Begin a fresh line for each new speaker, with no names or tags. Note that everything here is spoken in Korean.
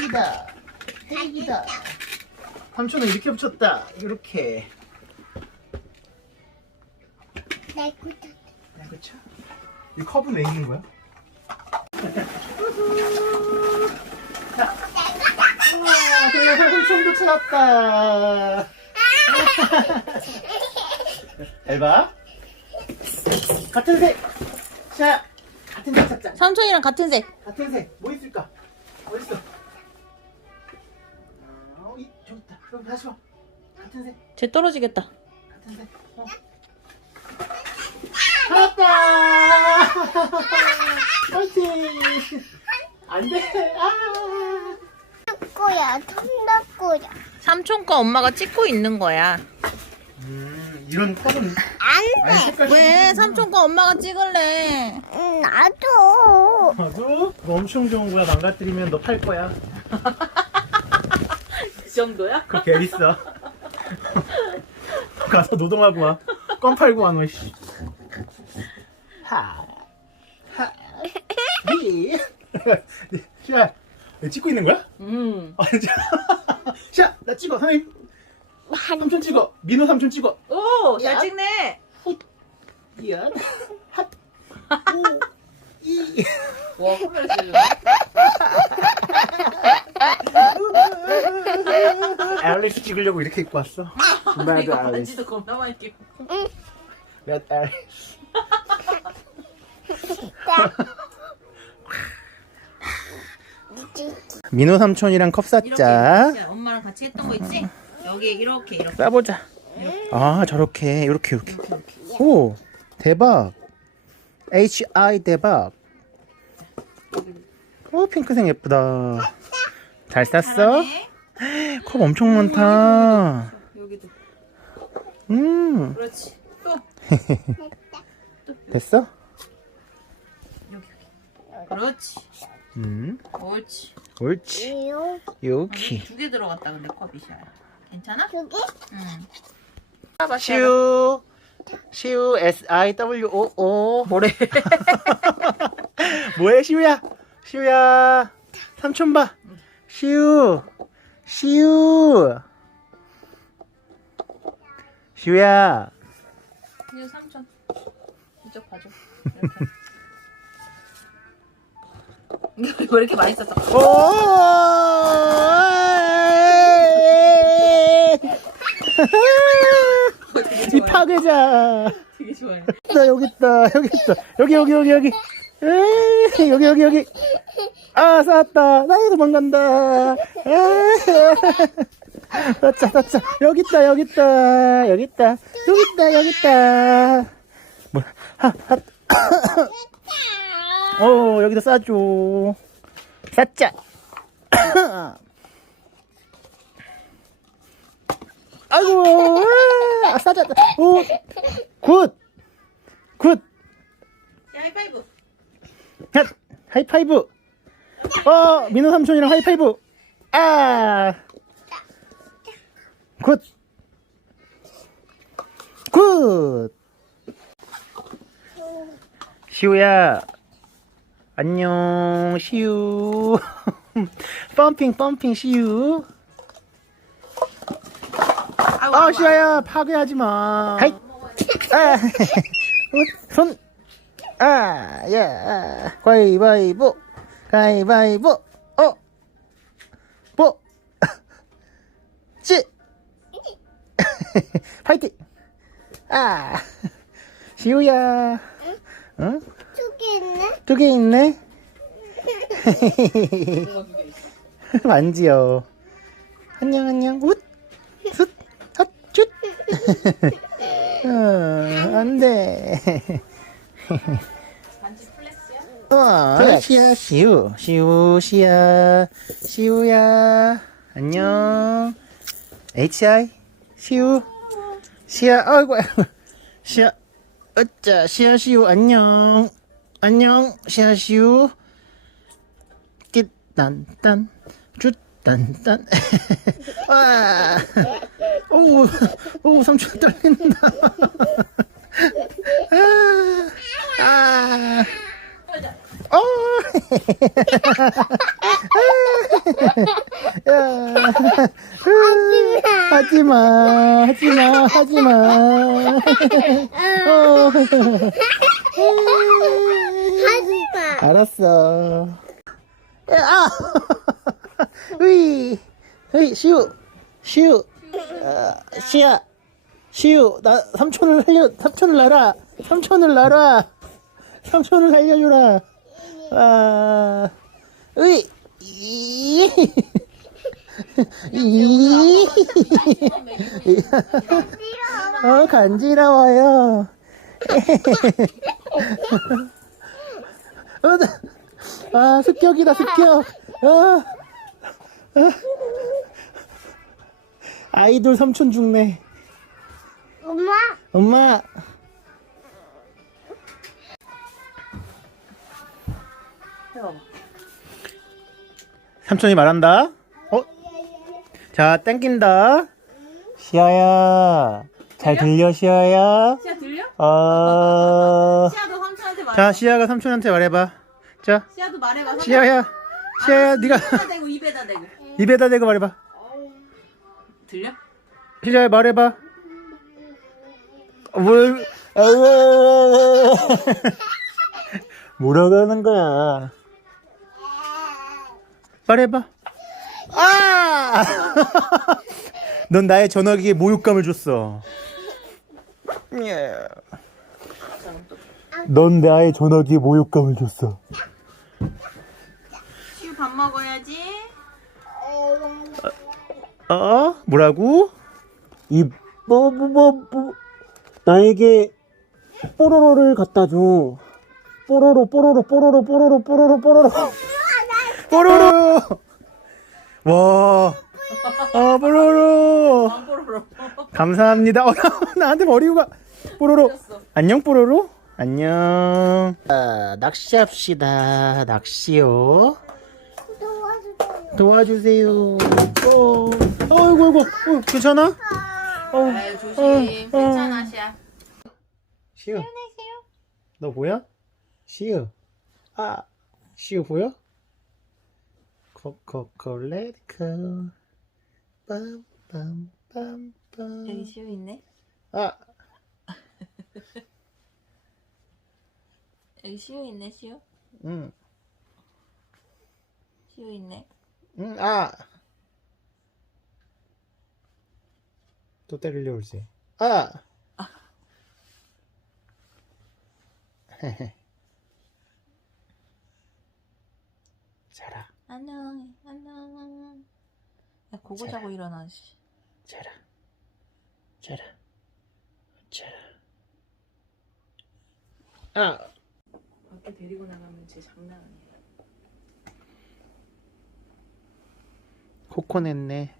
헬기다. 헬기다. 삼촌은 이렇게 붙였다. 이렇게.
내 구독.
그렇죠? 이 컵은 왜 있는 거야? 자, 우와, 그래 삼촌도 찾았다. 잘 봐. 같은 색. 자, 같은 색 찾자.
삼촌이랑 같은 색.
같은 색. 뭐 있을까? 어디 있어? 저기 있다. 그럼 다시 봐. 같은 색.
쟤 떨어지겠다.
같은 색. 찾았다. 파이팅. 안 돼.
거야, 통닭 거야.
삼촌 거 엄마가 찍고 있는 거야.
이런 컵은
안 돼.
왜? 삼촌 거 엄마가 찍을래.
나도.
나도 너 엄청 좋은 거야. 망가뜨리면 너 팔 거야.
그 정도야?
그거 개 비싸. 가서 노동하고 와. 껌 팔고 와 너. 씨. 하. 리. 시아, 왜 찍고 있는 거야? 아, 진짜. 시아, 나 찍어. 삼촌 찍어. 민호 삼촌 찍어.
오, 잘
야.
찍네.
이안. 핫. 오. 이.
와, 카메라 찍네.
앨리스 찍으려고 이렇게 입고 왔어. 매드
이거
앨리스.
반지도 겁나 많이 끼고.
매드 앨리스. 민호 삼촌이랑 컵
이렇게
샀자.
진짜 엄마랑 같이 했던 거 있지? 여기 이렇게.
싸보자. 아, 저렇게 이렇게. 오, 대박. HI 대박. 오, 핑크색 예쁘다. 잘 쌌어?
잘하네.
컵 엄청 많다.
여기도. 그렇지. 또
됐어?
여기. 그렇지. 옳지.
옳지.
이요.
여기.
2개 들어갔다 근데 컵이 시아야. 괜찮아?
저기?
응.
시우. 시우 SIWOO.
뭐래?
뭐해 시우야? 시우야. 삼촌 봐. 시우. 시우. 시우야.
이거 삼촌. 이쪽 봐줘. 이렇게. 왜 이렇게 많이 썼어?
오. 이 파괴자.
되게 좋아해.
있다, 여기 있다, 여기 있다. 여기. 에이, 여기. 아, 쌓았다. 나도 도망간다. 쌓자. 여기 있다. 뭐, 여기다 싸줘. 쌓자. 아이고, 싸자. 오, 굿.
야, 하이파이브.
야, 하이파이브. 민호 삼촌이랑 하이파이브. 아, 굿. 시우야, 안녕, 시우. 펌핑, 시우. 시우야, 파괴하지 마. 하이. 손. 야. 가위바위보. 보. 찌. 파이팅. 시우야. 응?
저기 있네.
두 개 있네. 만지요. 안녕. 훗. 훗. 안 돼.
반지 플렉스야?
시우야. 안녕. HI? 시우. 아이고. 시아. 어짜, 시우, 안녕. 시우. 딴. 딴. 와. 오, 삼촌 떨린다. 야. 하지마, 하지마, 하지마.
하지마.
알았어. 아! 으이, 으이, 시우, 시우, 시야, 시우, 나 삼촌을 놔라, 삼촌을 놔라, 삼촌을 살려주라. 아, 으이, 간지러워요. 습격이다, 습격. 아이돌 삼촌 죽네.
엄마.
엄마.
해봐봐.
삼촌이 말한다. 자, 땡긴다. 시아야, 잘 들려, 시아야?
시아 들려? 시아도 삼촌한테 말해.
자, 시아가 삼촌한테 말해봐. 자,
시아도 말해봐.
시아야, 네가
입에다 대고 입에다 대고.
입에다 대고 말해봐.
들려?
시아야, 말해봐. 뭐라고 하는 거야? 말해봐. 아! 넌 나의 전화기에 모욕감을 줬어. 넌 나의 전화기에 모욕감을 줬어.
시우 밥 먹어야지.
뭐라고? 나에게 뽀로로를 갖다 줘. 뽀로로. 와. 뽀로로.
뽀로로.
감사합니다. 나한테 버리고 가. 뽀로로.
그랬어.
안녕, 뽀로로. 안녕. 낚시합시다. 낚시요. 도와주세요. 아이고. 괜찮아?
아유, 조심. 괜찮아, 시아.
시우. 너 보여? 시우. 시우 보여? 코코콜레코. 빰빰빰빰.
여기 시우 있네. 여기 시우 있네, 시우.
응.
시우 있네.
또 때리려 올지. 자라.
안녕. 야, 고고 자고 일어나, 씨.
자라.
밖에 데리고 나가면 쟤 장난 아니야.
코코 냈네.